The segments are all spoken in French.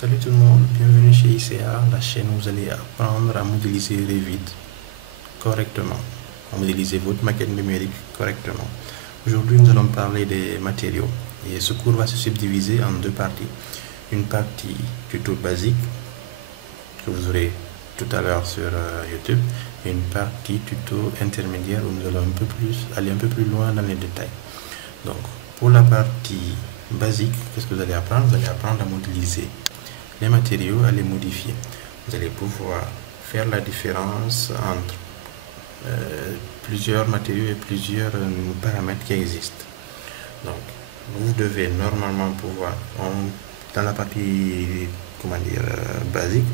Salut tout le monde, bienvenue chez ICA, la chaîne où vous allez apprendre à modéliser Revit correctement, à modéliser votre maquette numérique correctement. Aujourd'hui, nous allons parler des matériaux et ce cours va se subdiviser en deux parties. Une partie tuto basique que vous aurez tout à l'heure sur YouTube et une partie tuto intermédiaire où nous allons aller un peu plus loin dans les détails. Donc, pour la partie basique, qu'est-ce que vous allez apprendre? Vous allez apprendre à modéliser les matériaux, à les modifier. Vous allez pouvoir faire la différence entre plusieurs matériaux et plusieurs paramètres qui existent. Donc, vous devez normalement pouvoir, dans la partie basique,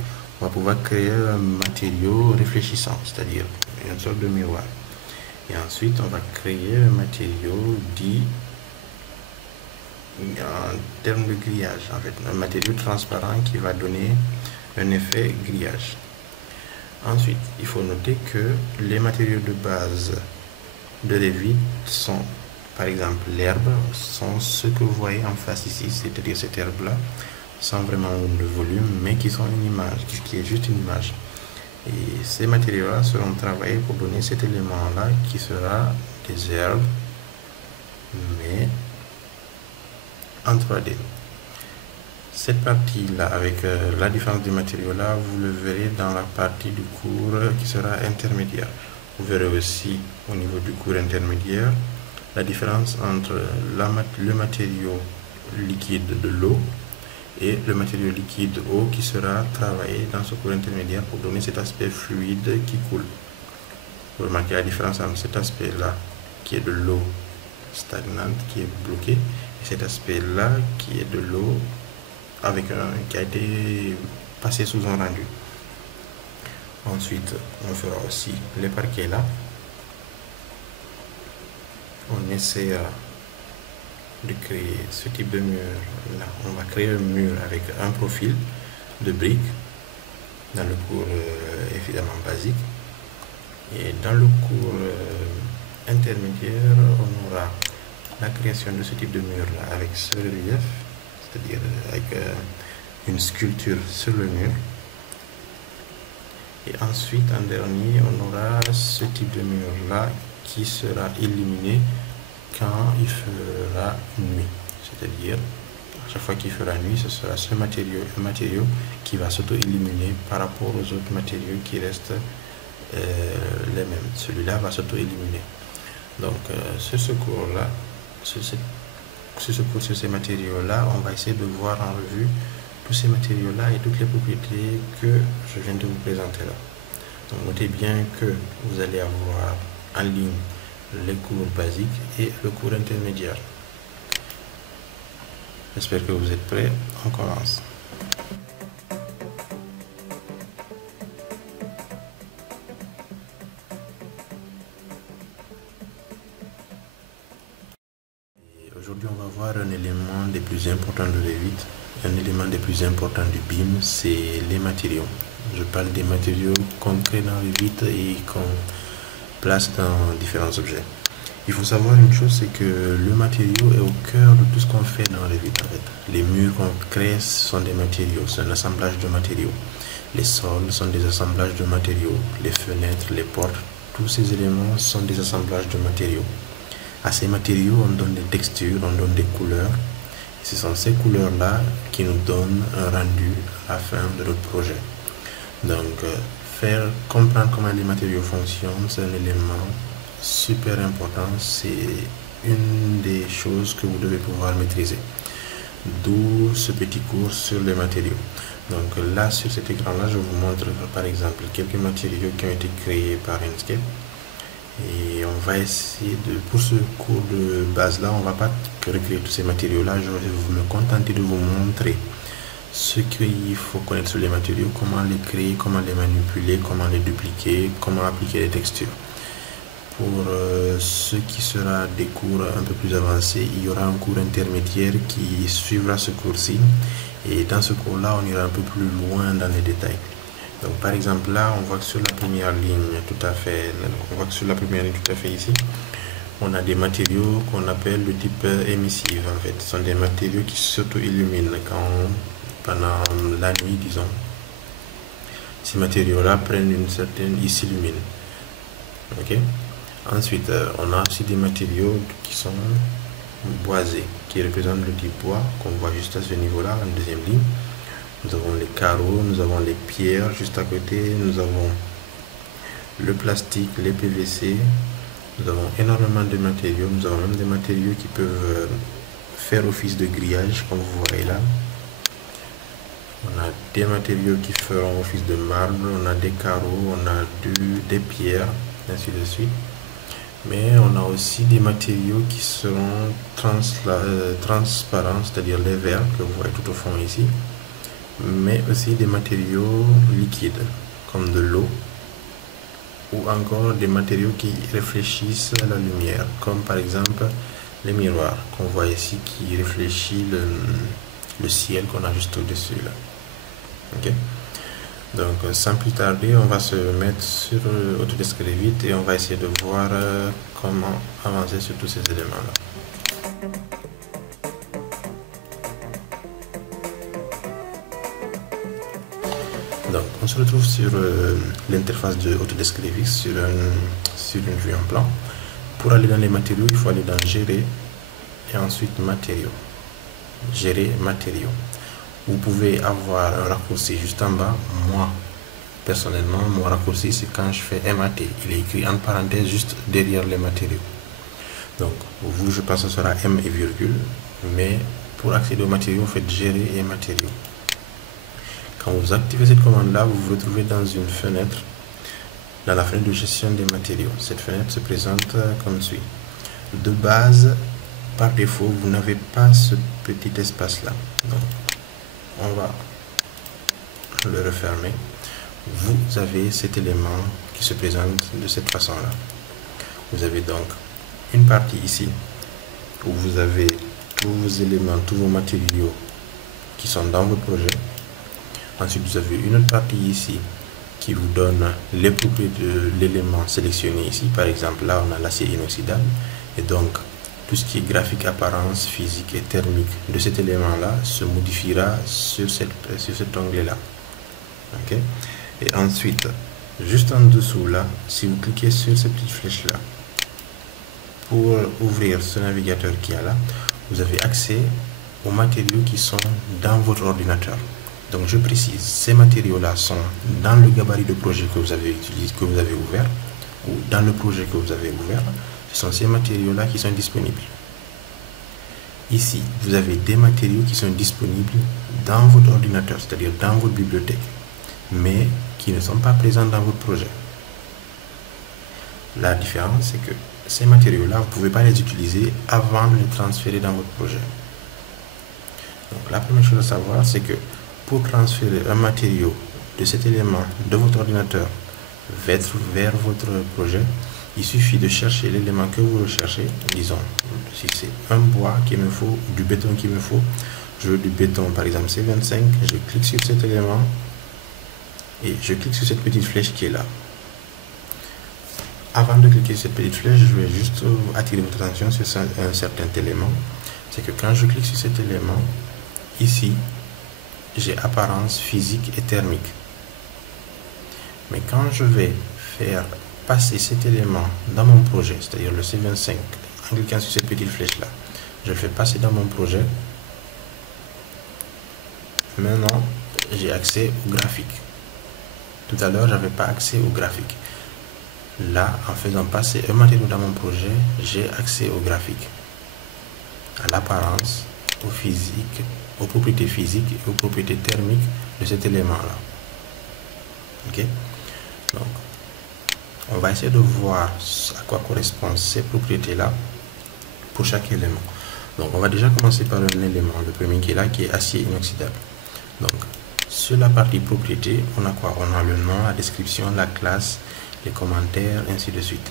on va pouvoir créer un matériau réfléchissant, c'est-à-dire une sorte de miroir. Et ensuite, on va créer un matériau dit en termes de grillage, en fait, un matériau transparent qui va donner un effet grillage. Ensuite, il faut noter que les matériaux de base de Revit sont, par exemple, l'herbe, sont ce que vous voyez en face ici, c'est-à-dire cette herbe-là, sans vraiment de volume, mais qui sont une image, qui est juste une image. Et ces matériaux-là seront travaillés pour donner cet élément-là qui sera des herbes, mais en 3D. Cette partie-là, avec la différence du matériau-là, vous le verrez dans la partie du cours qui sera intermédiaire. Vous verrez aussi au niveau du cours intermédiaire la différence entre le matériau liquide de l'eau et le matériau liquide eau qui sera travaillé dans ce cours intermédiaire pour donner cet aspect fluide qui coule. Vous remarquez la différence entre cet aspect-là qui est de l'eau stagnante, qui est bloquée, et cet aspect-là qui est de l'eau qui a été passé sous un rendu. Ensuite, on fera aussi les parquets là. On essaiera de créer ce type de mur là. On va créer un mur avec un profil de briques dans le cours évidemment basique. Et dans le cours intermédiaire, on aura la création de ce type de mur là avec ce relief, c'est-à-dire avec une sculpture sur le mur. Et ensuite, en dernier, on aura ce type de mur là qui sera illuminé quand il fera nuit, c'est-à-dire à chaque fois qu'il fera nuit, ce sera ce matériau, un matériau qui va s'auto-illuminer par rapport aux autres matériaux qui restent les mêmes. Celui-là va s'auto-illuminer. Donc sur ce cours-là, sur ces matériaux-là, on va essayer de voir en revue tous ces matériaux-là et toutes les propriétés que je viens de vous présenter là. Donc notez bien que vous allez avoir en ligne les cours basiques et le cours intermédiaire. J'espère que vous êtes prêts. On commence. Aujourd'hui, on va voir un élément des plus importants de Revit. Un élément des plus importants du BIM, c'est les matériaux. Je parle des matériaux qu'on crée dans Revit et qu'on place dans différents objets. Il faut savoir une chose, c'est que le matériau est au cœur de tout ce qu'on fait dans Revit en fait. Les murs qu'on crée sont des matériaux, c'est un assemblage de matériaux. Les sols sont des assemblages de matériaux. Les fenêtres, les portes, tous ces éléments sont des assemblages de matériaux. À ces matériaux, on donne des textures, on donne des couleurs. Et ce sont ces couleurs-là qui nous donnent un rendu à la fin de notre projet. Donc, faire comprendre comment les matériaux fonctionnent, c'est un élément super important. C'est une des choses que vous devez pouvoir maîtriser. D'où ce petit cours sur les matériaux. Donc là, sur cet écran-là, je vous montre par exemple quelques matériaux qui ont été créés par Inkscape. Et on va essayer pour ce cours de base là, on va pas recréer tous ces matériaux là, je vais me contenter de vous montrer ce qu'il faut connaître sur les matériaux, comment les créer, comment les manipuler, comment les dupliquer, comment appliquer les textures. Pour ce qui sera des cours un peu plus avancés, il y aura un cours intermédiaire qui suivra ce cours-ci, et dans ce cours là on ira un peu plus loin dans les détails. Donc par exemple là, on voit que sur la première ligne tout à fait ici, on a des matériaux qu'on appelle le type émissif en fait. Ce sont des matériaux qui s'auto-illuminent quand pendant la nuit, disons. Ces matériaux-là prennent une certaine... ils s'illuminent. Ok. Ensuite, on a aussi des matériaux qui sont boisés, qui représentent le type bois, qu'on voit juste à ce niveau-là, en deuxième ligne. Nous avons les carreaux, nous avons les pierres juste à côté, nous avons le plastique, les PVC, nous avons énormément de matériaux, nous avons même des matériaux qui peuvent faire office de grillage, comme vous voyez là. On a des matériaux qui feront office de marbre, on a des carreaux, on a des pierres, ainsi de suite. Mais on a aussi des matériaux qui seront transparents, c'est-à-dire les verres que vous voyez tout au fond ici, mais aussi des matériaux liquides, comme de l'eau, ou encore des matériaux qui réfléchissent à la lumière, comme par exemple les miroirs qu'on voit ici qui réfléchit le ciel qu'on a juste au-dessus là. Ok. Donc sans plus tarder, on va se mettre sur Autodesk Revit et on va essayer de voir comment avancer sur tous ces éléments là. Donc on se retrouve sur l'interface de Autodesk Revit sur une vue en plan. Pour aller dans les matériaux, il faut aller dans Gérer et ensuite Matériaux. Gérer matériaux. Vous pouvez avoir un raccourci juste en bas. Moi, personnellement, mon raccourci, c'est quand je fais MAT. Il est écrit en parenthèse juste derrière les matériaux. Donc, vous, je pense que ce sera M et virgule. Mais pour accéder aux matériaux, vous faites Gérer et matériaux. Quand vous activez cette commande-là, vous vous retrouvez dans une fenêtre, dans la fenêtre de gestion des matériaux. Cette fenêtre se présente comme suit. De base, par défaut, vous n'avez pas ce petit espace-là. Donc, on va le refermer. Vous avez cet élément qui se présente de cette façon-là. Vous avez donc une partie ici où vous avez tous vos éléments, tous vos matériaux qui sont dans votre projet. Ensuite, vous avez une autre partie ici qui vous donne les propriétés de l'élément sélectionné ici. Par exemple, là, on a l'acier inoxydable. Et donc, tout ce qui est graphique, apparence, physique et thermique de cet élément-là se modifiera sur cet onglet-là. Ok. Et ensuite, juste en dessous, là, si vous cliquez sur cette petite flèche-là, pour ouvrir ce navigateur qui est là, vous avez accès aux matériaux qui sont dans votre ordinateur. Donc, je précise, ces matériaux-là sont dans le gabarit de projet que vous avez utilisé, que vous avez ouvert, ou dans le projet que vous avez ouvert. Ce sont ces matériaux-là qui sont disponibles. Ici, vous avez des matériaux qui sont disponibles dans votre ordinateur, c'est-à-dire dans votre bibliothèque, mais qui ne sont pas présents dans votre projet. La différence, c'est que ces matériaux-là, vous ne pouvez pas les utiliser avant de les transférer dans votre projet. Donc, la première chose à savoir, c'est que pour transférer un matériau de cet élément de votre ordinateur vers votre projet, il suffit de chercher l'élément que vous recherchez. Disons, si c'est un bois qu'il me faut, du béton qu'il me faut, je veux du béton par exemple C25, je clique sur cet élément et je clique sur cette petite flèche qui est là. Avant de cliquer sur cette petite flèche, je vais juste attirer votre attention sur un certain élément. C'est que quand je clique sur cet élément, ici, j'ai apparence physique et thermique. Mais quand je vais faire passer cet élément dans mon projet, c'est-à-dire le C25, en cliquant sur cette petite flèche-là, je le fais passer dans mon projet. Maintenant, j'ai accès au graphique. Tout à l'heure, je n'avais pas accès au graphique. Là, en faisant passer un matériau dans mon projet, j'ai accès au graphique, à l'apparence, au physique, aux propriétés physiques et aux propriétés thermiques de cet élément-là. Ok? Donc, on va essayer de voir à quoi correspondent ces propriétés-là pour chaque élément. Donc, on va déjà commencer par un élément, le premier qui est là, qui est acier inoxydable. Donc, sur la partie propriété, on a quoi? On a le nom, la description, la classe, les commentaires, ainsi de suite.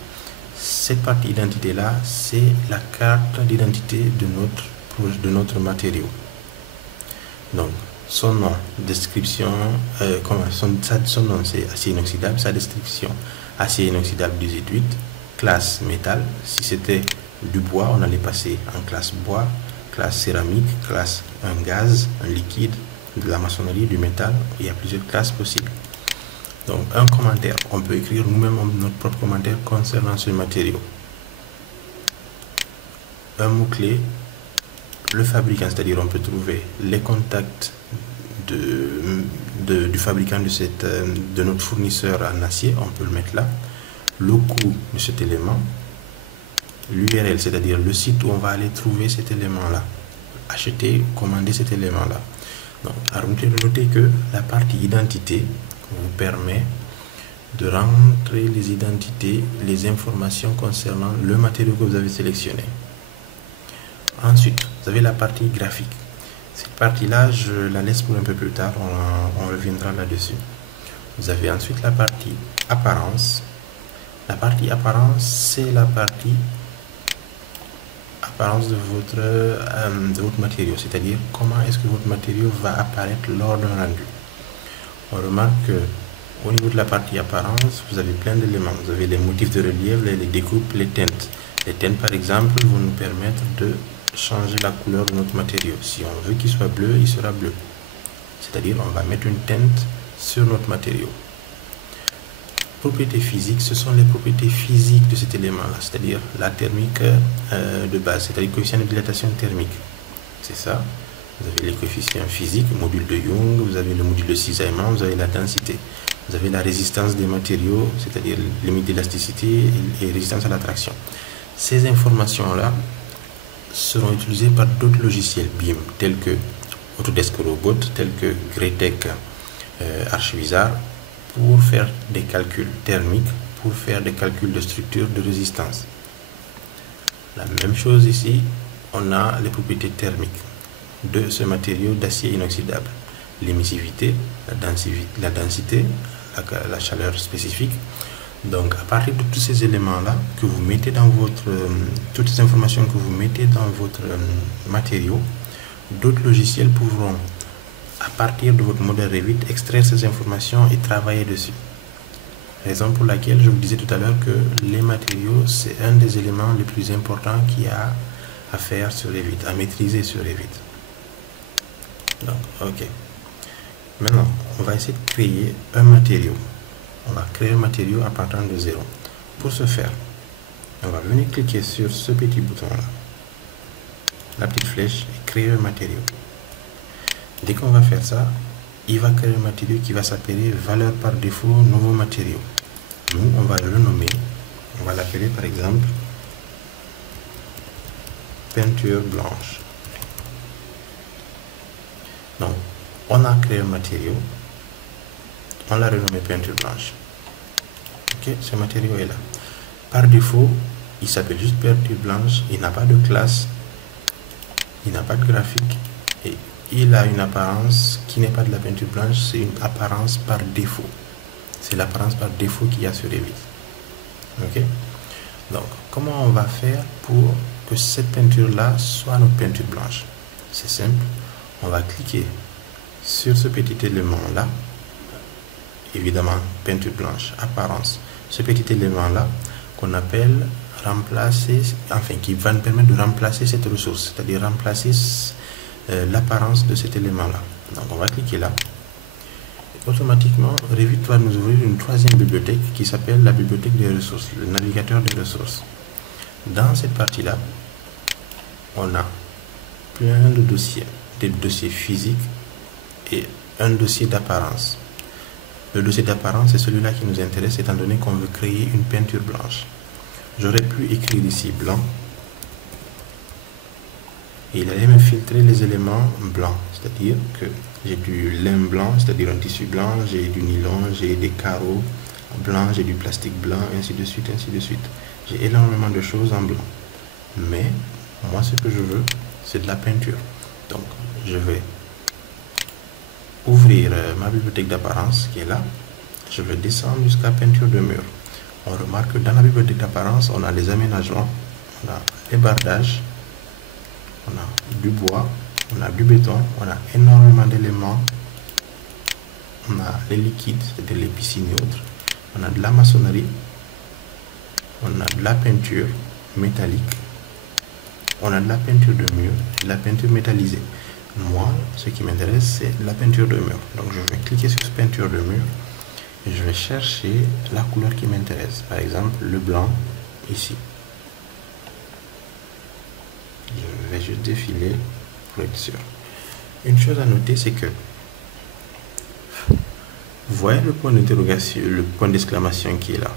Cette partie identité-là, c'est la carte d'identité de notre matériau. Donc, son nom, description, son nom c'est acier inoxydable, sa description, acier inoxydable 18, classe métal. Si c'était du bois, on allait passer en classe bois, classe céramique, classe un gaz, un liquide, de la maçonnerie, du métal. Il y a plusieurs classes possibles. Donc un commentaire, on peut écrire nous-mêmes notre propre commentaire concernant ce matériau. Un mot-clé, le fabricant, c'est-à-dire on peut trouver les contacts du fabricant de notre fournisseur en acier, on peut le mettre là. Le coût de cet élément, l'URL, c'est-à-dire le site où on va aller trouver cet élément-là, acheter, commander cet élément-là. Donc, notez que la partie identité vous permet de rentrer les identités, les informations concernant le matériau que vous avez sélectionné. Ensuite, vous avez la partie graphique. Cette partie-là, je la laisse pour un peu plus tard, on reviendra là-dessus. Vous avez ensuite la partie apparence. La partie apparence, c'est la partie apparence de votre matériau, c'est-à-dire comment est-ce que votre matériau va apparaître lors d'un rendu. On remarque que au niveau de la partie apparence, vous avez plein d'éléments. Vous avez les motifs de relief, les découpes, les teintes. Les teintes, par exemple, vont nous permettre de changer la couleur de notre matériau. Si on veut qu'il soit bleu, il sera bleu. C'est-à-dire, on va mettre une teinte sur notre matériau. Propriétés physiques, ce sont les propriétés physiques de cet élément-là, c'est-à-dire la thermique de base, c'est-à-dire le coefficient de dilatation thermique. C'est ça. Vous avez les coefficients physiques, le module de Young, vous avez le module de cisaillement, vous avez la densité. Vous avez la résistance des matériaux, c'est-à-dire limite d'élasticité et résistance à l'attraction. Ces informations-là seront utilisées par d'autres logiciels BIM, tels que Autodesk Robot, tels que Greatech Archivizar, pour faire des calculs thermiques, pour faire des calculs de structure de résistance. La même chose ici, on a les propriétés thermiques de ce matériau d'acier inoxydable. L'émissivité, la densité, la chaleur spécifique. Donc, à partir de tous ces éléments-là que vous mettez dans toutes ces informations que vous mettez dans votre matériau, d'autres logiciels pourront, à partir de votre modèle Revit, extraire ces informations et travailler dessus. Raison pour laquelle je vous disais tout à l'heure que les matériaux, c'est un des éléments les plus importants qu'il y a à faire sur Revit, à maîtriser sur Revit. Donc, ok. Maintenant, on va essayer de créer un matériau. On va créer un matériau à partir de zéro. Pour ce faire, on va venir cliquer sur ce petit bouton-là, la petite flèche, et créer un matériau. Dès qu'on va faire ça, il va créer un matériau qui va s'appeler valeur par défaut nouveau matériau. Nous, on va le renommer. On va l'appeler par exemple peinture blanche. Donc, on a créé un matériau, on l'a renommé peinture blanche. Ok, ce matériau est là. Par défaut, il s'appelle juste peinture blanche, il n'a pas de classe, il n'a pas de graphique et il a une apparence qui n'est pas de la peinture blanche, c'est une apparence par défaut. C'est l'apparence par défaut qu'il y a sur Revit. Ok, donc comment on va faire pour que cette peinture-là soit notre peinture blanche? C'est simple, on va cliquer sur ce petit élément-là, évidemment peinture blanche, apparence, ce petit élément-là qu'on appelle remplacer, enfin qui va nous permettre de remplacer cette ressource, c'est-à-dire remplacer l'apparence de cet élément-là. Donc on va cliquer là. Et automatiquement, Revit va nous ouvrir une troisième bibliothèque qui s'appelle la bibliothèque des ressources, le navigateur des ressources. Dans cette partie-là, on a plein de dossiers, des dossiers physiques et un dossier d'apparence. Le dossier d'apparence, c'est celui-là qui nous intéresse étant donné qu'on veut créer une peinture blanche. J'aurais pu écrire ici blanc et il allait me filtrer les éléments blancs, c'est-à-dire que j'ai du lin blanc, c'est-à-dire un tissu blanc, j'ai du nylon, j'ai des carreaux blancs, j'ai du plastique blanc, ainsi de suite, ainsi de suite. J'ai énormément de choses en blanc. Mais moi, ce que je veux, c'est de la peinture. Donc, je vais ouvrir ma bibliothèque d'apparence qui est là. Je vais descendre jusqu'à peinture de mur. On remarque que dans la bibliothèque d'apparence, on a les aménagements, on a les bardages, on a du bois, on a du béton, on a énormément d'éléments, on a les liquides, c'est-à-dire les piscines et autres, on a de la maçonnerie, on a de la peinture métallique, on a de la peinture de mur, de la peinture métallisée. Moi, ce qui m'intéresse, c'est la peinture de mur. Donc, je vais cliquer sur cette peinture de mur et je vais chercher la couleur qui m'intéresse. Par exemple, le blanc, ici. Je vais juste défiler pour être sûr. Une chose à noter, c'est que vous voyez le point d'interrogation, le point d'exclamation qui est là.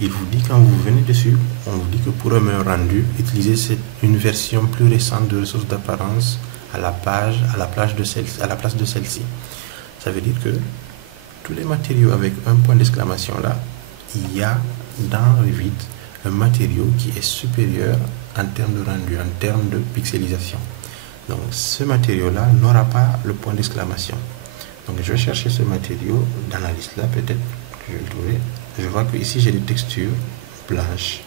Il vous dit, quand vous venez dessus, on vous dit que pour un meilleur rendu, utilisez une version plus récente de ressources d'apparence à la place de celle-ci. Ça veut dire que tous les matériaux avec un point d'exclamation là, il y a dans Revit un matériau qui est supérieur en termes de rendu, en termes de pixelisation. Donc ce matériau-là n'aura pas le point d'exclamation. Donc je vais chercher ce matériau dans la liste là, peut-être que je vais le trouver. Je vois que ici j'ai des textures blanches,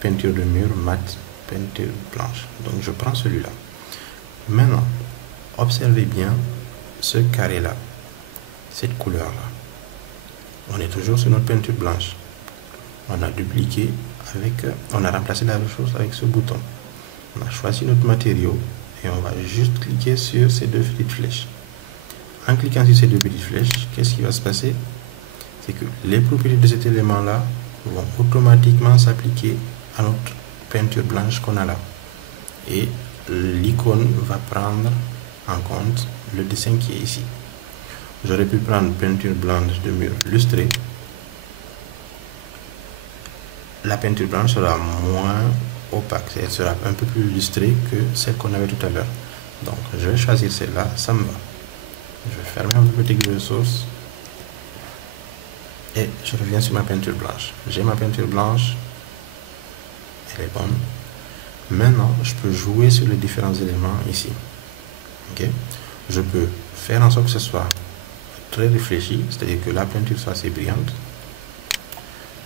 peinture de mur, mat, peinture blanche. Donc je prends celui-là. Maintenant, observez bien ce carré-là, cette couleur-là. On est toujours sur notre peinture blanche. On a dupliqué on a remplacé la ressource avec ce bouton. On a choisi notre matériau et on va juste cliquer sur ces deux petites flèches. En cliquant sur ces deux petites flèches, qu'est-ce qui va se passer? C'est que les propriétés de cet élément-là vont automatiquement s'appliquer à notre peinture blanche qu'on a là. Et l'icône va prendre en compte le dessin qui est ici. J'aurais pu prendre peinture blanche de mur lustrée. La peinture blanche sera moins opaque, elle sera un peu plus lustrée que celle qu'on avait tout à l'heure. Donc je vais choisir celle-là, ça me va. Je vais fermer ma bibliothèque de ressources et je reviens sur ma peinture blanche. J'ai ma peinture blanche, elle est bonne. Maintenant, je peux jouer sur les différents éléments ici. Okay? Je peux faire en sorte que ce soit très réfléchi, c'est-à-dire que la peinture soit assez brillante.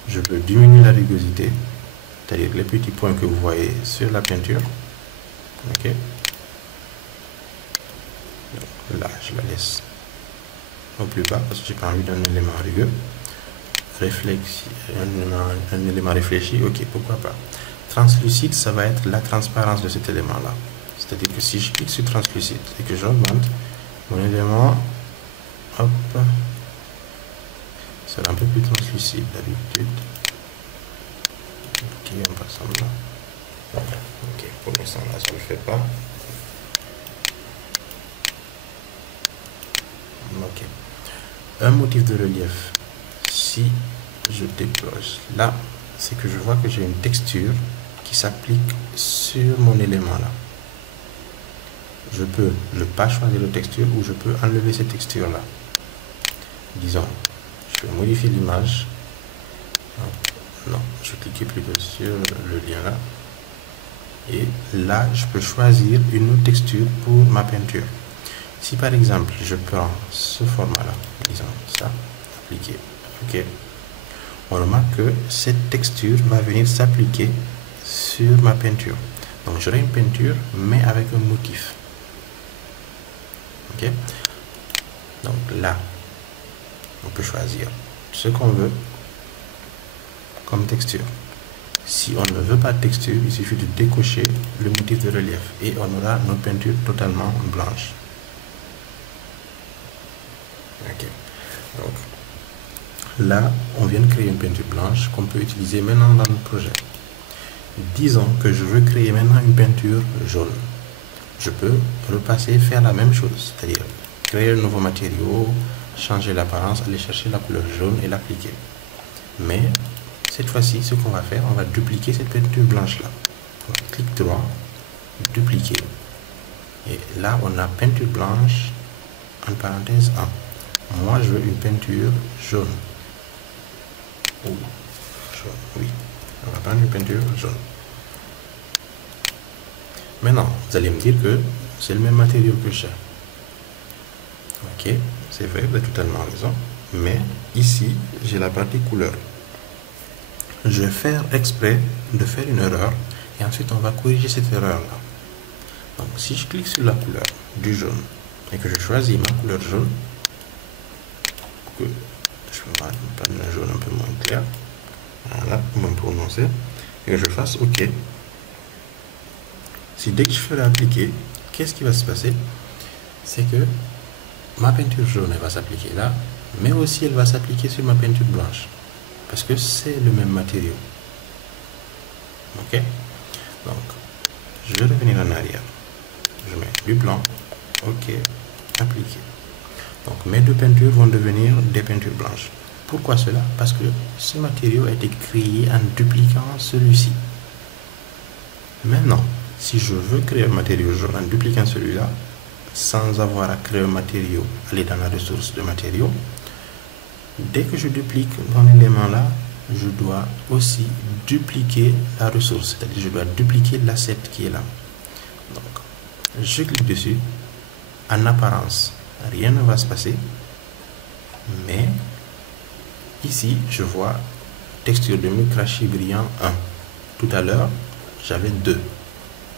Je peux diminuer la rugosité, c'est-à-dire les petits points que vous voyez sur la peinture. Okay? Donc là, je la laisse au plus bas parce que j'ai pas envie d'un élément rugueux. Un élément réfléchi, ok, pourquoi pas. Translucide, ça va être la transparence de cet élément-là. C'est-à-dire que si je clique sur translucide et que j'augmente mon élément, hop, sera un peu plus translucide d'habitude. Ok, on passe en bas. Ok, pour l'instant là, ça ne le fait pas. Ok. Un motif de relief. Si je dépose là, c'est que je vois que j'ai une texture qui s'applique sur mon élément là. Je peux ne pas choisir de texture ou je peux enlever cette texture là. Disons, je vais modifier l'image. Non, je vais cliquer plutôt sur le lien là. Et là, je peux choisir une autre texture pour ma peinture. Si par exemple, je prends ce format là, disons ça, appliquer, ok. On remarque que cette texture va venir s'appliquer sur ma peinture. Donc j'aurai une peinture, mais avec un motif. Ok. Donc là, on peut choisir ce qu'on veut comme texture. Si on ne veut pas de texture, il suffit de décocher le motif de relief et on aura notre peinture totalement blanche. Ok. Donc là, on vient de créer une peinture blanche qu'on peut utiliser maintenant dans notre projet. Disons que je veux créer maintenant une peinture jaune. Je peux repasser, faire la même chose, c'est-à-dire créer un nouveau matériau, changer l'apparence, aller chercher la couleur jaune et l'appliquer. Mais cette fois-ci, ce qu'on va faire, on va dupliquer cette peinture blanche-là. Clic droit, dupliquer. Et là, on a peinture blanche, en parenthèse 1. Moi, je veux une peinture jaune. Oh, jaune, oui. On va prendre une peinture jaune. Maintenant, vous allez me dire que c'est le même matériau que j'ai. Ok, c'est vrai, vous avez totalement raison. Mais ici, j'ai la partie couleur. Je vais faire exprès de faire une erreur et ensuite on va corriger cette erreur-là. Donc, si je clique sur la couleur du jaune et que je choisis ma couleur jaune, que je vais prendre un jaune un peu moins clair, voilà, moins prononcé, et que je fasse OK. Si dès que je ferai appliquer, qu'est-ce qui va se passer? C'est que ma peinture jaune, elle va s'appliquer là, mais aussi elle va s'appliquer sur ma peinture blanche, parce que c'est le même matériau. Ok? Donc, je vais revenir en arrière. Je mets du blanc. Ok, appliqué. Donc, mes deux peintures vont devenir des peintures blanches. Pourquoi cela? Parce que ce matériau a été créé en dupliquant celui-ci. Maintenant, si je veux créer un matériau jaune en dupliquant celui-là, sans avoir à créer un matériau, aller dans la ressource de matériaux, dès que je duplique mon élément là, je dois aussi dupliquer la ressource, c'est-à-dire je dois dupliquer l'asset qui est là. Donc, je clique dessus. En apparence, rien ne va se passer, mais ici, je vois texture de Musashi brillant 1. Tout à l'heure, j'avais 2,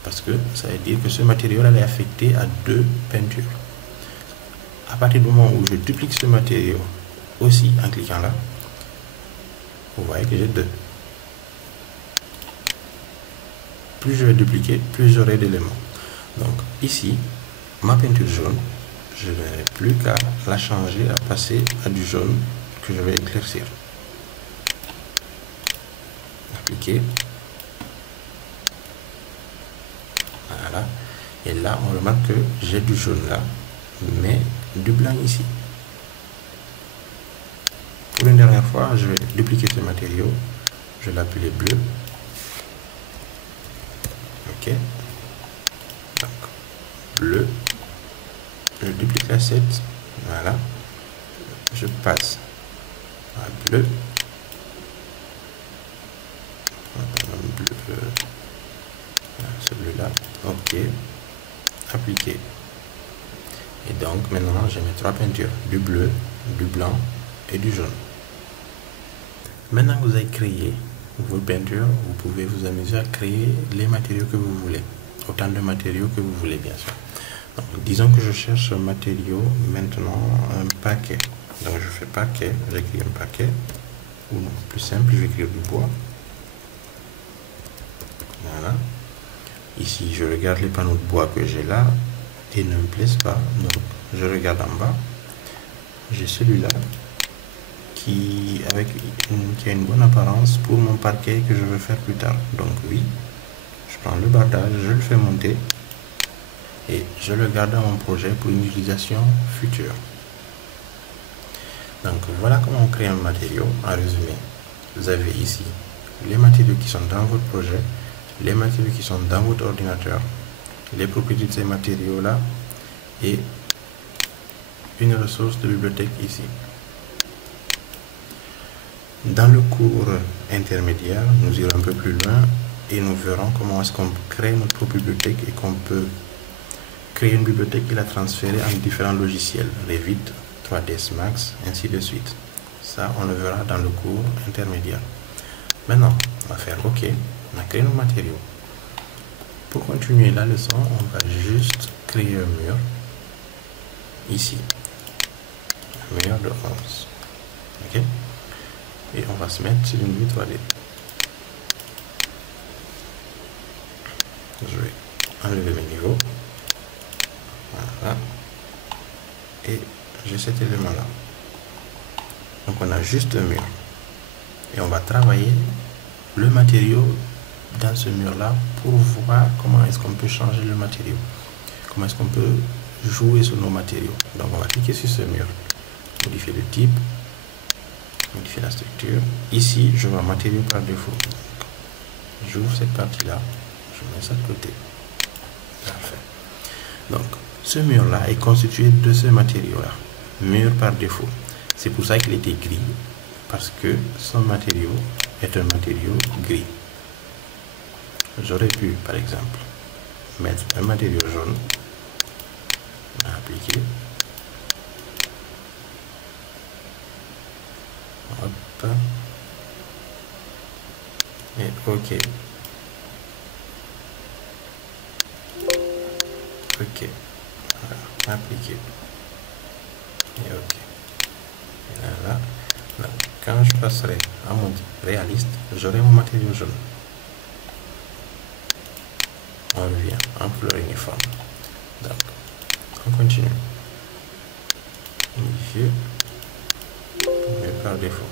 parce que ça veut dire que ce matériau est affecté à 2 peintures. À partir du moment où je duplique ce matériau aussi en cliquant là, vous voyez que j'ai 2. Plus je vais dupliquer, plus j'aurai d'éléments. Donc ici, ma peinture jaune, je n'ai plus qu'à la changer, à passer à du jaune que je vais éclaircir. Appliquer. Voilà. Et là, on remarque que j'ai du jaune là, mais du blanc ici. Pour une dernière fois, je vais dupliquer ce matériau. Je vais l'appeler bleu. Ok. Donc, bleu. Je duplique l'asset. Voilà. Je passe à bleu. Bleu. Celui-là. Ok. Appliquer. Et donc, maintenant, j'ai mes 3 peintures. Du bleu, du blanc et du jaune. Maintenant que vous avez créé vos peintures, vous pouvez vous amuser à créer les matériaux que vous voulez. Autant de matériaux que vous voulez, bien sûr. Donc, disons que je cherche un matériau, maintenant un parquet. Donc, je fais parquet, j'écris un parquet. Ou non, plus simple, je vais écrire du bois. Voilà. Ici, je regarde les panneaux de bois que j'ai là et ne me plaisent pas. Donc, je regarde en bas. J'ai celui-là qui a une bonne apparence pour mon parquet que je veux faire plus tard. Donc oui, je prends le bardage, je le fais monter et je le garde dans mon projet pour une utilisation future. Donc voilà comment on crée un matériau. En résumé, vous avez ici les matériaux qui sont dans votre projet, les matériaux qui sont dans votre ordinateur, les propriétés de ces matériaux là et une ressource de bibliothèque ici. Dans le cours intermédiaire, nous irons un peu plus loin et nous verrons comment est-ce qu'on crée notre propre bibliothèque et qu'on peut créer une bibliothèque et la transférer en différents logiciels, Revit, 3ds Max, ainsi de suite. Ça, on le verra dans le cours intermédiaire. Maintenant, on va faire OK, on a créé nos matériaux. Pour continuer la leçon, on va juste créer un mur, ici, un mur de 11. OK? Et on va se mettre sur une vue 3D. Je vais enlever mes niveaux. Voilà. Et j'ai cet élément-là. Donc on a juste un mur. Et on va travailler le matériau dans ce mur-là pour voir comment est-ce qu'on peut changer le matériau. Comment est-ce qu'on peut jouer sur nos matériaux. Donc on va cliquer sur ce mur. Modifier le type. Modifier la structure. Ici, je vois matériaux par défaut. J'ouvre cette partie-là. Je mets ça de côté. Parfait. Donc, ce mur-là est constitué de ce matériau-là. Mur par défaut. C'est pour ça qu'il était gris. Parce que son matériau est un matériau gris. J'aurais pu, par exemple, mettre un matériau jaune. Appliquer. Hop. Et OK. OK. Voilà. Appliquer. Et OK. Et là. Donc, quand je passerai à mon réaliste, j'aurai mon matériau jaune. On revient en couleur uniforme. Donc, on continue. Modifier. Mur par défaut.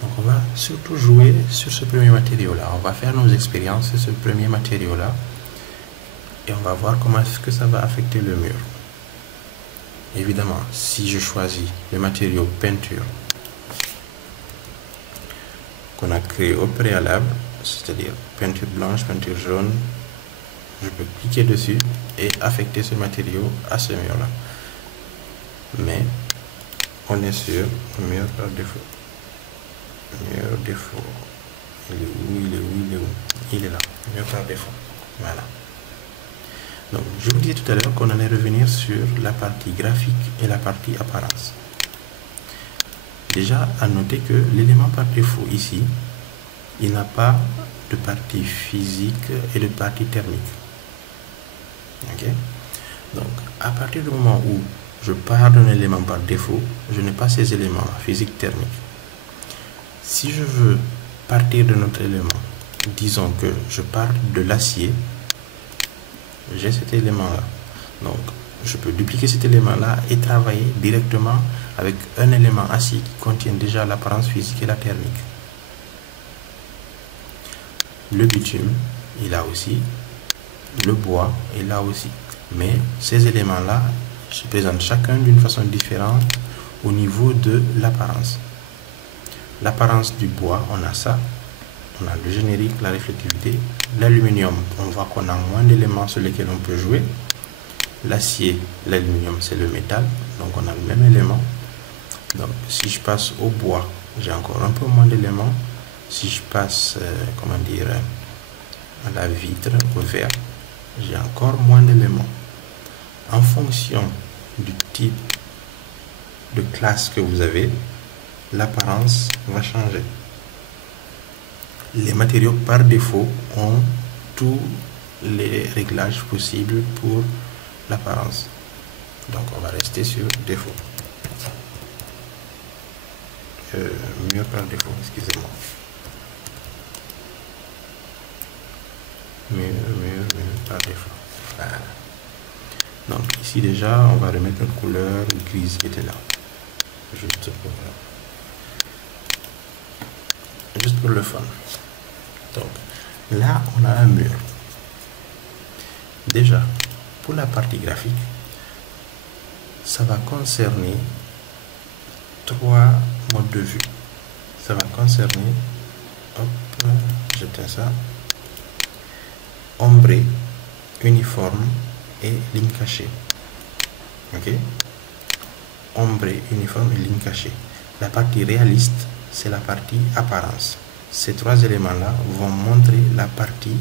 Donc on va surtout jouer sur ce premier matériau là. On va faire nos expériences sur ce premier matériau là. Et on va voir comment est-ce que ça va affecter le mur. Évidemment, si je choisis le matériau peinture qu'on a créé au préalable, c'est-à-dire peinture blanche, peinture jaune, je peux cliquer dessus et affecter ce matériau à ce mur là. Mais on est sur mur par défaut. Mur défaut. Il est où? Il est où? Il est où? Il est là. Mur par défaut. Voilà. Donc, je vous disais tout à l'heure qu'on allait revenir sur la partie graphique et la partie apparence. Déjà, à noter que l'élément par défaut ici, il n'a pas de partie physique et de partie thermique. Ok? Donc, à partir du moment où je pars d'un élément par défaut, je n'ai pas ces éléments physiques thermiques. Si je veux partir de notre élément, disons que je pars de l'acier, j'ai cet élément-là. Donc, je peux dupliquer cet élément-là et travailler directement avec un élément acier qui contient déjà l'apparence physique et la thermique. Le bitume, il a aussi. Le bois, il a aussi. Mais ces éléments-là se présentent chacun d'une façon différente au niveau de l'apparence. L'apparence du bois, on a ça. On a le générique, la réflectivité. L'aluminium, on voit qu'on a moins d'éléments sur lesquels on peut jouer. L'acier, l'aluminium, c'est le métal. Donc, on a le même élément. Donc, si je passe au bois, j'ai encore un peu moins d'éléments. Si je passe, comment dire, à la vitre, au verre, j'ai encore moins d'éléments. En fonction du type de classe que vous avez, l'apparence va changer. Les matériaux par défaut ont tous les réglages possibles pour l'apparence. Donc on va rester sur défaut. Mur par défaut, excusez-moi. Mur par défaut. Voilà. Donc ici déjà, on va remettre notre couleur grise qui était là. Juste pour le fun. Donc là, on a un mur. Déjà, pour la partie graphique, ça va concerner 3 modes de vue. Ça va concerner, hop, j'éteins ça, ombré, uniforme et ligne cachée. Ok? Ombré, uniforme et ligne cachée. La partie réaliste, c'est la partie apparence. Ces 3 éléments-là vont montrer la partie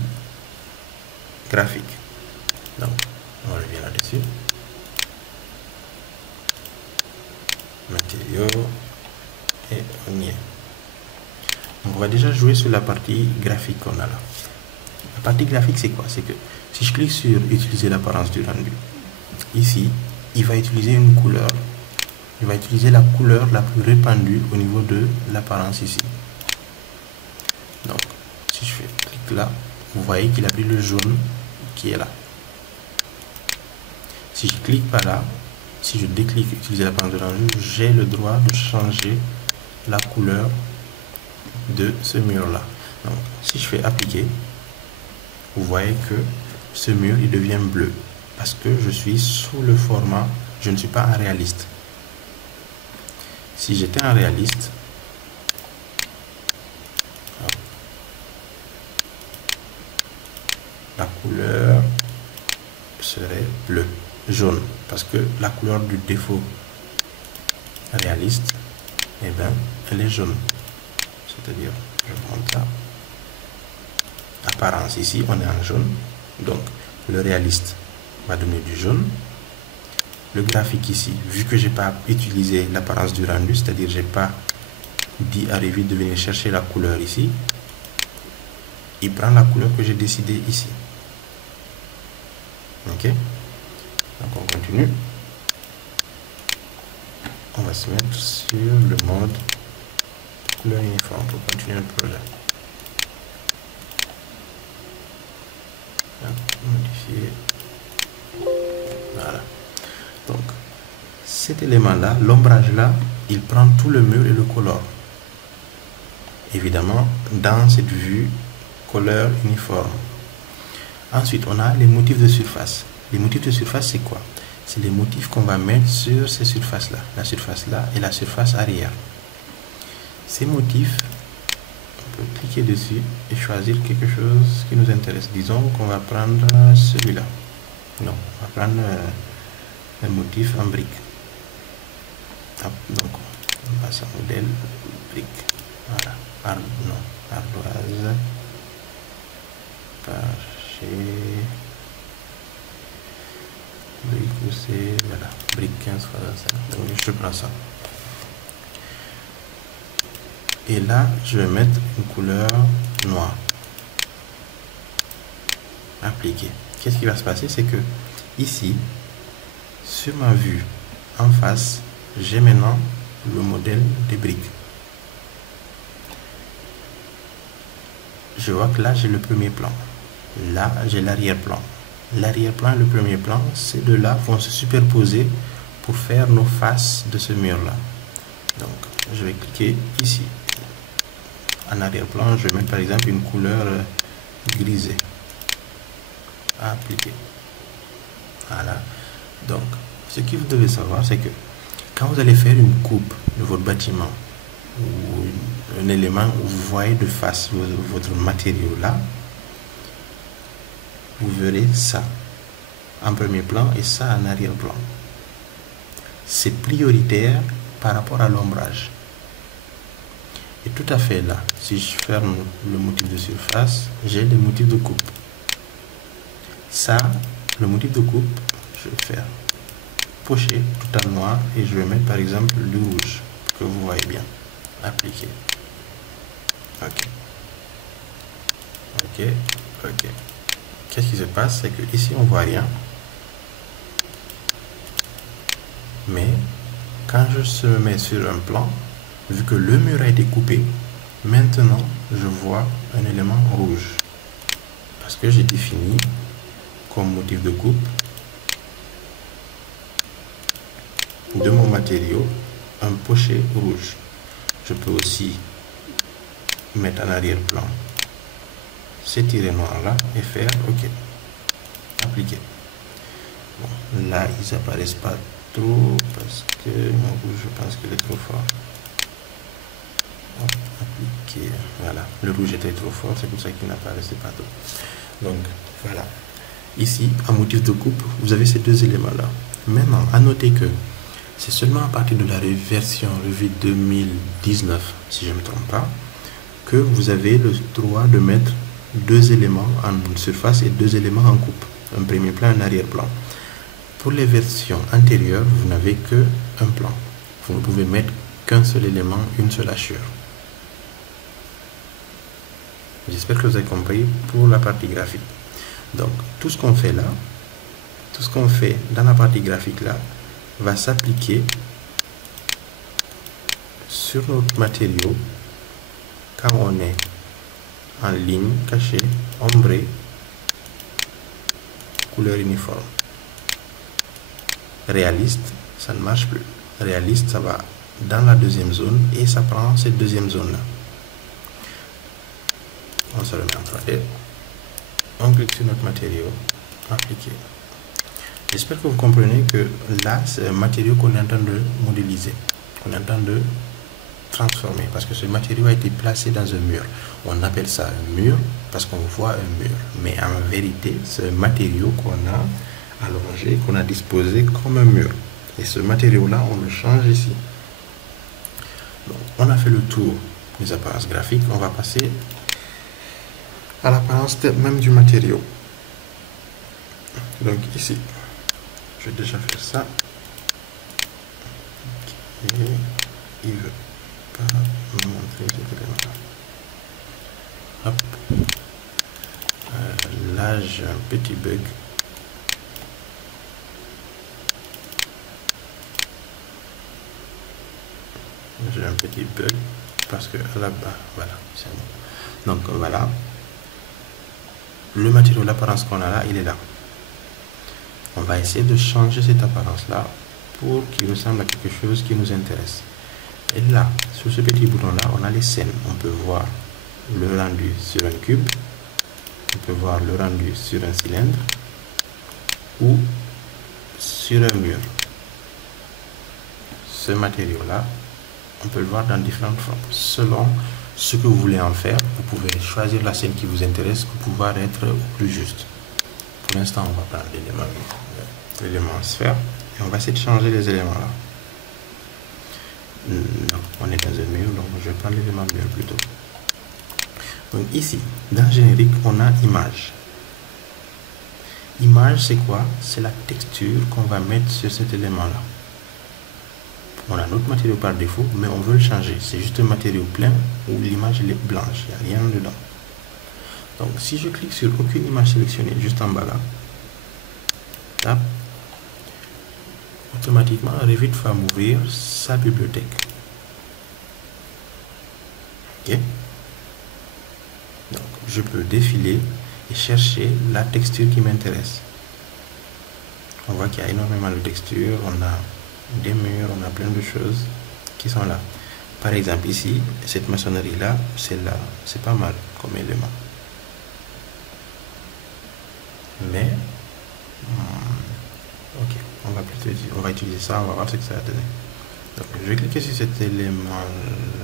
graphique. Donc, on revient là-dessus. Matériaux. Et on y est. Donc, on va déjà jouer sur la partie graphique qu'on a là. La partie graphique, c'est quoi? C'est que si je clique sur utiliser l'apparence du rendu, ici, il va utiliser une couleur. Il va utiliser la couleur la plus répandue au niveau de l'apparence ici. Donc, si je fais clic là, vous voyez qu'il a pris le jaune qui est là. Si je clique par là, si je déclique utiliser l'apparence de rendu, j'ai le droit de changer la couleur de ce mur là. Donc, si je fais appliquer, vous voyez que ce mur il devient bleu parce que je suis sous le format, je ne suis pas un réaliste. Si j'étais un réaliste, la couleur serait bleu, jaune, parce que la couleur du défaut réaliste, eh bien, elle est jaune. C'est-à-dire, je montre ça. Apparence, ici, on est en jaune. Donc, le réaliste va donner du jaune. Le graphique ici, vu que j'ai pas utilisé l'apparence du rendu, c'est-à-dire j'ai pas dit à Revit de venir chercher la couleur ici, il prend la couleur que j'ai décidé ici. Ok, donc on continue. On va se mettre sur le mode couleur uniforme pour continuer le projet. Modifier. Voilà. Donc, cet élément-là, l'ombrage-là, il prend tout le mur et le colore. Évidemment, dans cette vue couleur uniforme. Ensuite, on a les motifs de surface. Les motifs de surface, c'est quoi? C'est les motifs qu'on va mettre sur ces surfaces-là. La surface-là et la surface arrière. Ces motifs, on peut cliquer dessus et choisir quelque chose qui nous intéresse. Disons qu'on va prendre celui-là. Non, on va prendre un motif en brique. Donc, on passe à modèle brique. Voilà. Ardoise. Parcher. Brique poussée. Voilà. Brique 15 fois 25. Donc, je prends ça. Et là, je vais mettre une couleur noire. Appliquer. Qu'est-ce qui va se passer? C'est que ici, sur ma vue en face, j'ai maintenant le modèle des briques. Je vois que là, j'ai le premier plan. Là, j'ai l'arrière-plan. L'arrière-plan et le premier plan, ces deux-là vont se superposer pour faire nos faces de ce mur-là. Donc, je vais cliquer ici. En arrière-plan, je vais mettre par exemple une couleur grisée. Appliquer. Voilà. Donc, ce que vous devez savoir, c'est que quand vous allez faire une coupe de votre bâtiment ou un élément où vous voyez de face votre matériau là, vous verrez ça en premier plan et ça en arrière-plan. C'est prioritaire par rapport à l'ombrage. Et tout à fait là, si je ferme le motif de surface, j'ai le motif de coupe. Ça, le motif de coupe, je vais faire pocher tout en noir et je vais mettre par exemple le rouge pour que vous voyez bien. Appliquer. Ok. Ok. Ok. Qu'est-ce qui se passe? C'est que ici on voit rien. Mais quand je se mets sur un plan, vu que le mur a été coupé, maintenant je vois un élément rouge. Parce que j'ai défini comme motif de coupe de mon matériau un pochet rouge. Je peux aussi mettre en arrière-plan ces tirés noirs là et faire OK. Appliquer. Bon, là, ils apparaissent pas trop parce que mon rouge, je pense qu'il est trop fort. Hop, appliquer. Voilà, le rouge était trop fort, c'est pour ça qu'il n'apparaissait pas trop. Donc, voilà. Ici, en motif de coupe, vous avez ces deux éléments-là. Maintenant, à noter que c'est seulement à partir de la version Revit 2019, si je ne me trompe pas, que vous avez le droit de mettre deux éléments en surface et deux éléments en coupe. Un premier plan et un arrière-plan. Pour les versions antérieures, vous n'avez qu'un plan. Vous ne pouvez mettre qu'un seul élément, une seule hachure. J'espère que vous avez compris pour la partie graphique. Donc, tout ce qu'on fait là, tout ce qu'on fait dans la partie graphique là, va s'appliquer sur notre matériau quand on est en ligne, cachée, ombrée, couleur uniforme. Réaliste, ça ne marche plus. Réaliste, ça va dans la deuxième zone et ça prend cette deuxième zone là. On se remet en 3D. On clique sur notre matériau, appliquer. J'espère que vous comprenez que là, c'est un matériau qu'on est en train de modéliser, qu'on est en train de transformer, parce que ce matériau a été placé dans un mur. On appelle ça un mur parce qu'on voit un mur, mais en vérité, c'est un matériau qu'on a allongé, qu'on a disposé comme un mur. Et ce matériau-là, on le change ici. Donc, on a fait le tour des apparences graphiques, on va passer à l'apparence même du matériau. Donc ici, je vais déjà faire ça. Ok, il ne veut pas me montrer cet élément-là. Hop. Là, j'ai un petit bug. J'ai un petit bug parce que là-bas, voilà, c'est bon. Donc voilà. Le matériau, l'apparence qu'on a là, il est là. On va essayer de changer cette apparence-là pour qu'il ressemble à quelque chose qui nous intéresse. Et là, sur ce petit bouton-là, on a les scènes. On peut voir le rendu sur un cube, on peut voir le rendu sur un cylindre ou sur un mur. Ce matériau-là, on peut le voir dans différentes formes. Selon ce que vous voulez en faire, vous pouvez choisir la scène qui vous intéresse pour pouvoir être plus juste. Pour l'instant, on va prendre l'élément sphère et on va essayer de changer les éléments là. Non, on est dans un mur, donc je vais prendre l'élément mur plutôt. Donc ici, dans le générique, on a image. Image, c'est quoi? C'est la texture qu'on va mettre sur cet élément-là. On a notre matériau par défaut, mais on veut le changer. C'est juste un matériau plein où l'image est blanche, il n'y a rien dedans. Donc si je clique sur aucune image sélectionnée, juste en bas là, tape, automatiquement Revit va m'ouvrir sa bibliothèque. Ok. Donc je peux défiler et chercher la texture qui m'intéresse. On voit qu'il y a énormément de textures, on a des murs, on a plein de choses qui sont là. Par exemple ici, cette maçonnerie là, c'est pas mal comme élément. Mais ok, on va utiliser ça, on va voir ce que ça va donner. Donc je vais cliquer sur cet élément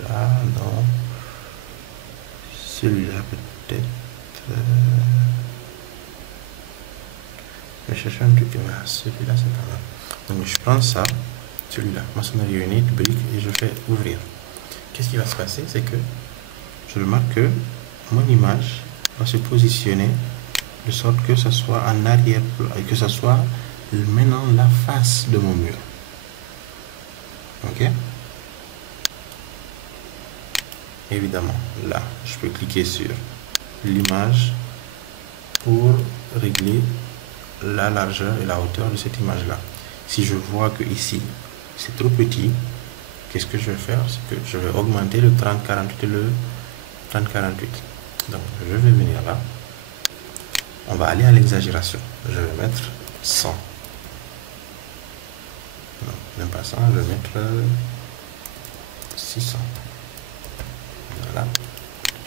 là, non, celui-là peut-être. Je vais chercher un truc, voilà, celui-là c'est pas mal. Donc je prends ça, celui-là, maçonnerie unit, brique, et je fais ouvrir. Qu'est-ce qui va se passer? C'est que je remarque que mon image va se positionner de sorte que ça soit en arrière, que ça soit maintenant la face de mon mur. Ok. Évidemment, là, je peux cliquer sur l'image pour régler la largeur et la hauteur de cette image là. Si je vois que ici c'est trop petit, qu'est-ce que je vais faire? C'est que je vais augmenter le 30-48 et le 30-48. Donc je vais venir là, on va aller à l'exagération, je vais mettre 100. Non, même pas 100, je vais mettre 600. Voilà,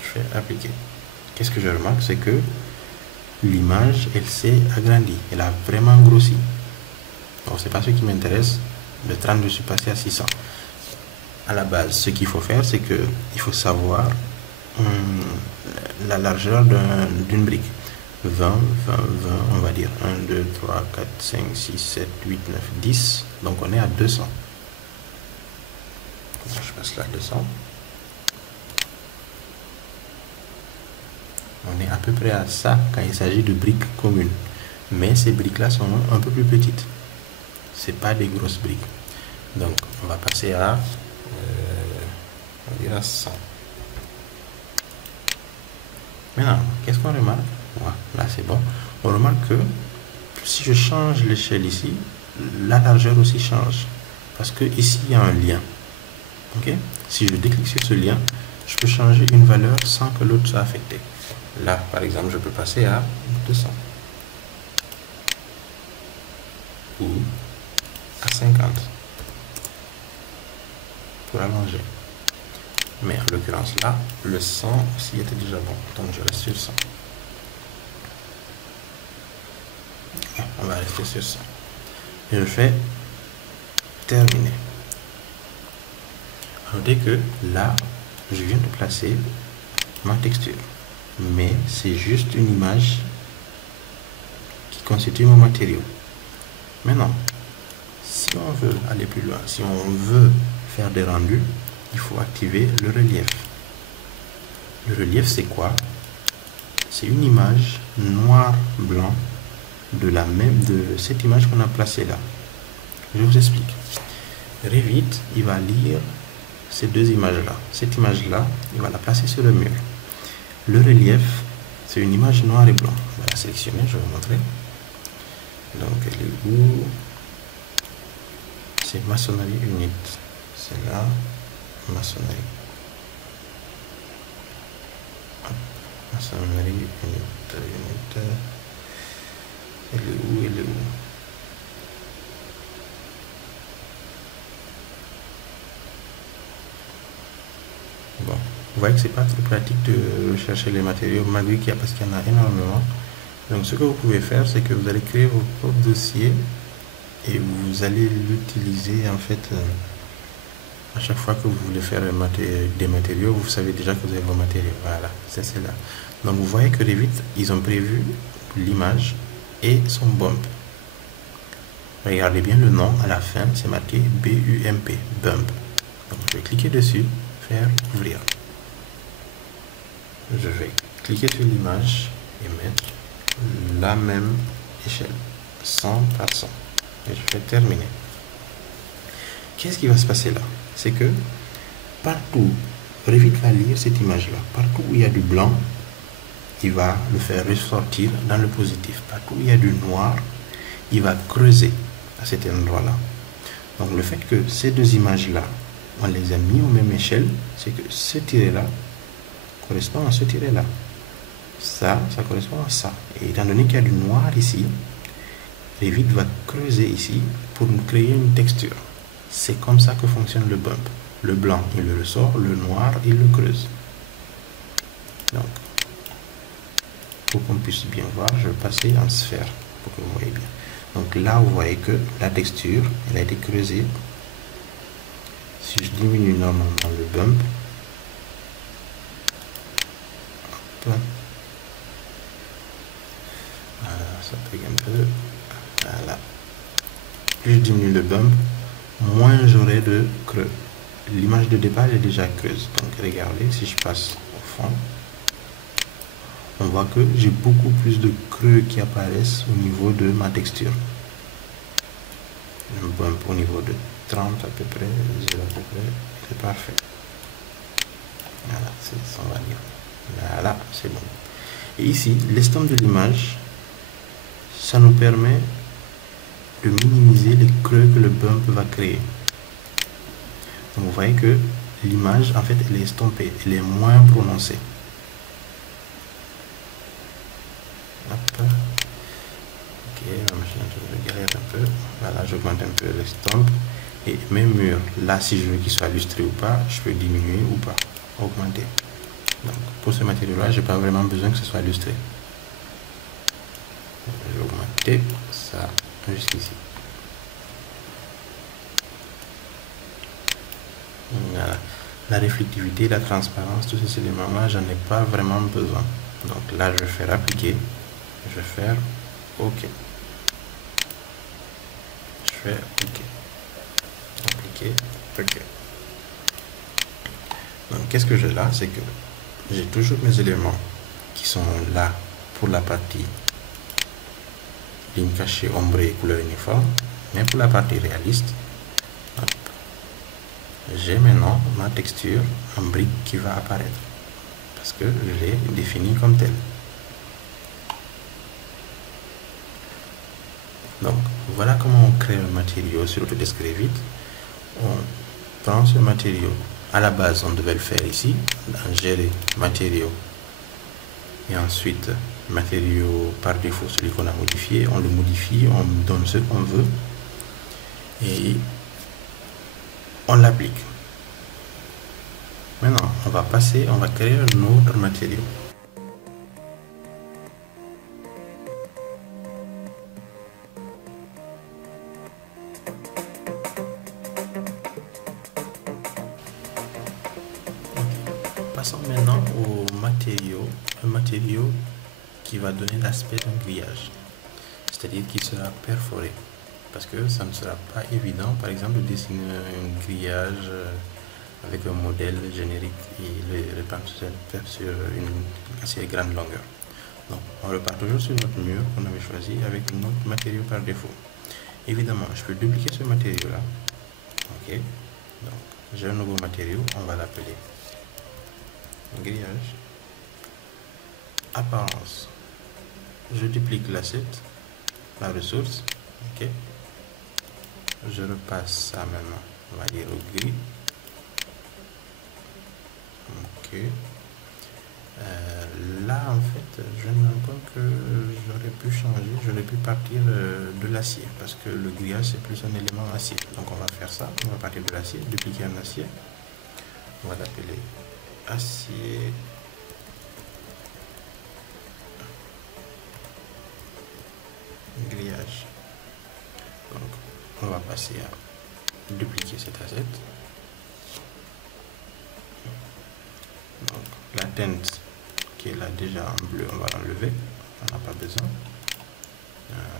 je fais appliquer. Qu'est-ce que je remarque? C'est que l'image, elle s'est agrandie, elle a vraiment grossi. Donc c'est pas ce qui m'intéresse. De 30, je suis passé à 600. À la base, ce qu'il faut faire, c'est que il faut savoir la largeur d'une brique. 20, 20, 20, on va dire 1, 2, 3, 4, 5, 6, 7, 8, 9, 10. Donc on est à 200. Je passe là 200. On est à peu près à ça quand il s'agit de briques communes. Mais ces briques-là sont un peu plus petites. C'est pas des grosses briques. Donc on va passer à, on va dire à 100. Maintenant, qu'est-ce qu'on remarque? Voilà, là c'est bon. On remarque que si je change l'échelle ici, la largeur aussi change. Parce que ici il y a un lien. Ok? Si je déclique sur ce lien, je peux changer une valeur sans que l'autre soit affecté. Là, par exemple, je peux passer à 200 ou à 50 pour allonger. Mais en l'occurrence là, le 100 aussi était déjà bon, donc je reste sur 100. On va rester sur 100. Et je fais terminer. Notez que là, je viens de placer ma texture. Mais c'est juste une image qui constitue mon matériau. Maintenant, si on veut aller plus loin, si on veut faire des rendus, il faut activer le relief. Le relief, c'est quoi? C'est une image noir-blanc de cette image qu'on a placée là. Je vous explique. Revit, il va lire ces deux images-là. Cette image-là, il va la placer sur le mur. Le relief, c'est une image noir et blanc. On va la sélectionner, je vais vous montrer. Donc, elle est où? C'est maçonnerie unit. C'est là, maçonnerie. Hop. Maçonnerie unit. Elle est où? Elle est où? voyez que c'est pas trop pratique de rechercher les matériaux, malgré qu'il y a, parce qu'il y en a énormément. Donc ce que vous pouvez faire, c'est que vous allez créer votre propre dossier et vous allez l'utiliser en fait à chaque fois que vous voulez faire des matériaux. Vous savez déjà que vous avez vos matériaux. Voilà, c'est celle-là. Donc vous voyez que Revit, ils ont prévu l'image et son bump. Regardez bien le nom à la fin, c'est marqué BUMP, bump. Donc je vais cliquer dessus, faire ouvrir. Je vais cliquer sur l'image et mettre la même échelle, 100 par 100. Et je vais terminer. Qu'est-ce qui va se passer là? C'est que partout, Revit va lire cette image-là. Partout où il y a du blanc, il va le faire ressortir dans le positif. Partout où il y a du noir, il va creuser à cet endroit-là. Donc le fait que ces deux images-là, on les a mis aux mêmes échelles, c'est que ce tiret-là correspond à ce tiret-là. Ça correspond à ça. Et étant donné qu'il y a du noir ici, Revit va creuser ici pour nous créer une texture. C'est comme ça que fonctionne le bump. Le blanc, il le ressort, le noir, il le creuse. Donc, pour qu'on puisse bien voir, je vais passer en sphère pour que vous voyez bien. Donc là, vous voyez que la texture, elle a été creusée. Si je diminue normalement le bump, hop, voilà, ça pègue un peu. Voilà. Plus je diminue le bump, moins j'aurai de creux. L'image de départ est déjà creuse. Donc regardez, si je passe au fond, on voit que j'ai beaucoup plus de creux qui apparaissent au niveau de ma texture. Un bump au niveau de 30 à peu près, 0 à peu près, c'est parfait. Voilà, c'est ça, on va dire. Voilà, c'est bon. Et ici, l'estompe de l'image, ça nous permet de minimiser les creux que le bump va créer. Donc vous voyez que l'image, en fait, elle est estompée, elle est moins prononcée. Hop. Ok, ma machine galère un peu. Voilà, j'augmente un peu l'estompe. Et mes murs, là, si je veux qu'ils soient lustrés ou pas, je peux diminuer ou pas, augmenter. Donc pour ce matériau-là, je n'ai pas vraiment besoin que ce soit lustré. Je vais augmenter ça jusqu'ici. Voilà. La réflectivité, la transparence, tous ces éléments-là, j'en ai pas vraiment besoin. Donc là, je vais faire appliquer. Je vais faire OK. Je fais OK. Appliquer, OK. Donc qu'est-ce que j'ai là? C'est que j'ai toujours mes éléments qui sont là pour la partie ligne cachée, ombrée, couleur uniforme. Mais pour la partie réaliste, j'ai maintenant ma texture en brique qui va apparaître parce que je l'ai définie comme telle. Donc voilà comment on crée un matériau sur Autodesk Revit. On prend ce matériau. À la base, on devait le faire ici, dans gérer matériaux. Et ensuite, matériau par défaut, celui qu'on a modifié, on le modifie, on donne ce qu'on veut et on l'applique. Maintenant, on va créer un autre matériau. Passons maintenant au matériau, un matériau qui va donner l'aspect d'un grillage, c'est-à-dire qu'il sera perforé, parce que ça ne sera pas évident, par exemple, de dessiner un grillage avec un modèle générique et le répandre sur une assez grande longueur. Donc, on repart toujours sur notre mur qu'on avait choisi avec notre matériau par défaut. Évidemment, je peux dupliquer ce matériau-là. Ok, donc j'ai un nouveau matériau, on va l'appeler grillage. Apparence, je duplique l'asset, la ressource. Ok, je repasse ça maintenant, on va dire au gris. Ok, là en fait je me rends compte que j'aurais pu changer, j'aurais pu partir de l'acier parce que le grillage c'est plus un élément acier. Donc on va faire ça, on va partir de l'acier, dupliquer un acier, on va l'appeler acier. Grillage. Donc on va passer à dupliquer cette assiette. Donc la teinte qui est là déjà en bleu, on va l'enlever, on n'a pas besoin.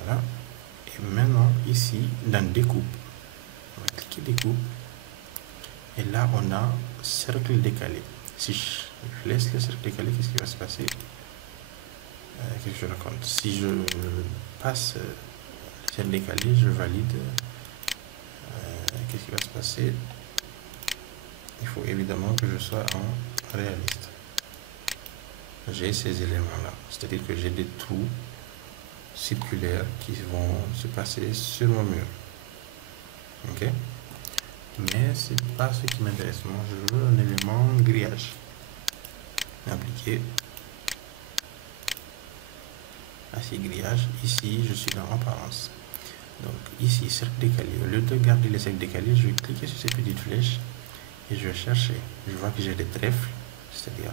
Voilà. Et maintenant ici dans découpe, on va cliquer découpe et là on a cercle décalé. Si je laisse le cercle décalé, qu'est-ce qui va se passer? Qu'est-ce que je raconte? Si je passe le cercle décalé, je valide. Qu'est-ce qui va se passer? Il faut évidemment que je sois en réaliste. J'ai ces éléments-là, c'est-à-dire que j'ai des trous circulaires qui vont se passer sur mon mur. Ok? Mais c'est pas ce qui m'intéresse. Moi, je veux un élément grillage. Appliquer. Acier grillage. Ici, je suis dans apparence. Donc ici, cercle décalé. Au lieu de garder les cercles décalés, je vais cliquer sur ces petites flèches et je vais chercher. Je vois que j'ai des trèfles, c'est-à-dire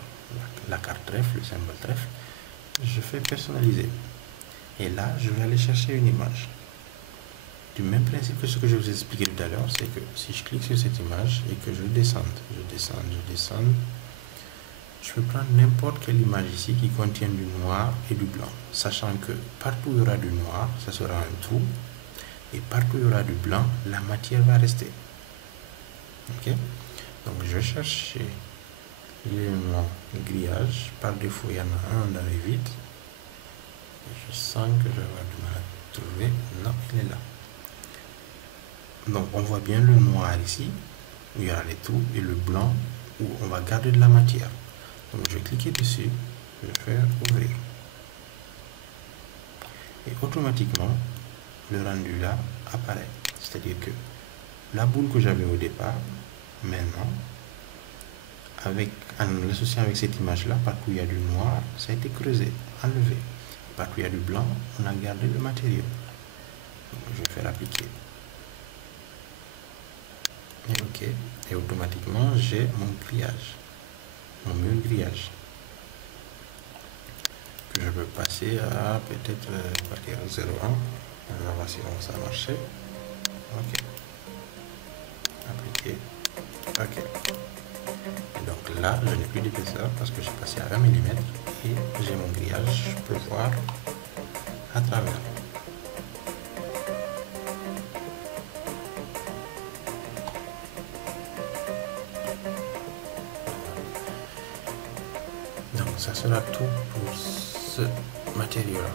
la carte trèfle, le symbole trèfle. Je fais personnaliser. Et là, je vais aller chercher une image. Du même principe que ce que je vous ai expliqué tout à l'heure, c'est que si je clique sur cette image et que je descends, je peux prendre n'importe quelle image ici qui contient du noir et du blanc, sachant que partout où il y aura du noir, ça sera un trou, et partout où il y aura du blanc, la matière va rester. Ok? Donc je vais chercher l'élément grillage. Par défaut, il y en a un dans les vides. Je sens que je vais avoir du mal à trouver. Non, il est là. Donc on voit bien le noir ici, où il y aura les trous, et le blanc, où on va garder de la matière. Donc je vais cliquer dessus, je vais faire ouvrir. Et automatiquement, le rendu là apparaît. C'est-à-dire que la boule que j'avais au départ, maintenant, en l'associant avec cette image-là, partout il y a du noir, ça a été creusé, enlevé. Partout il y a du blanc, on a gardé le matériau. Donc, je vais faire appliquer. Et OK. Et automatiquement, j'ai mon grillage, mon mur grillage. Que je peux passer à peut-être partir à 0,1. On va voir si ça a marché. OK. Appliquer. OK. Donc là, je n'ai plus d'épaisseur parce que j'ai passé à 20 mm et j'ai mon grillage. Je peux voir à travers. Donc ça sera tout pour ce matériau-là.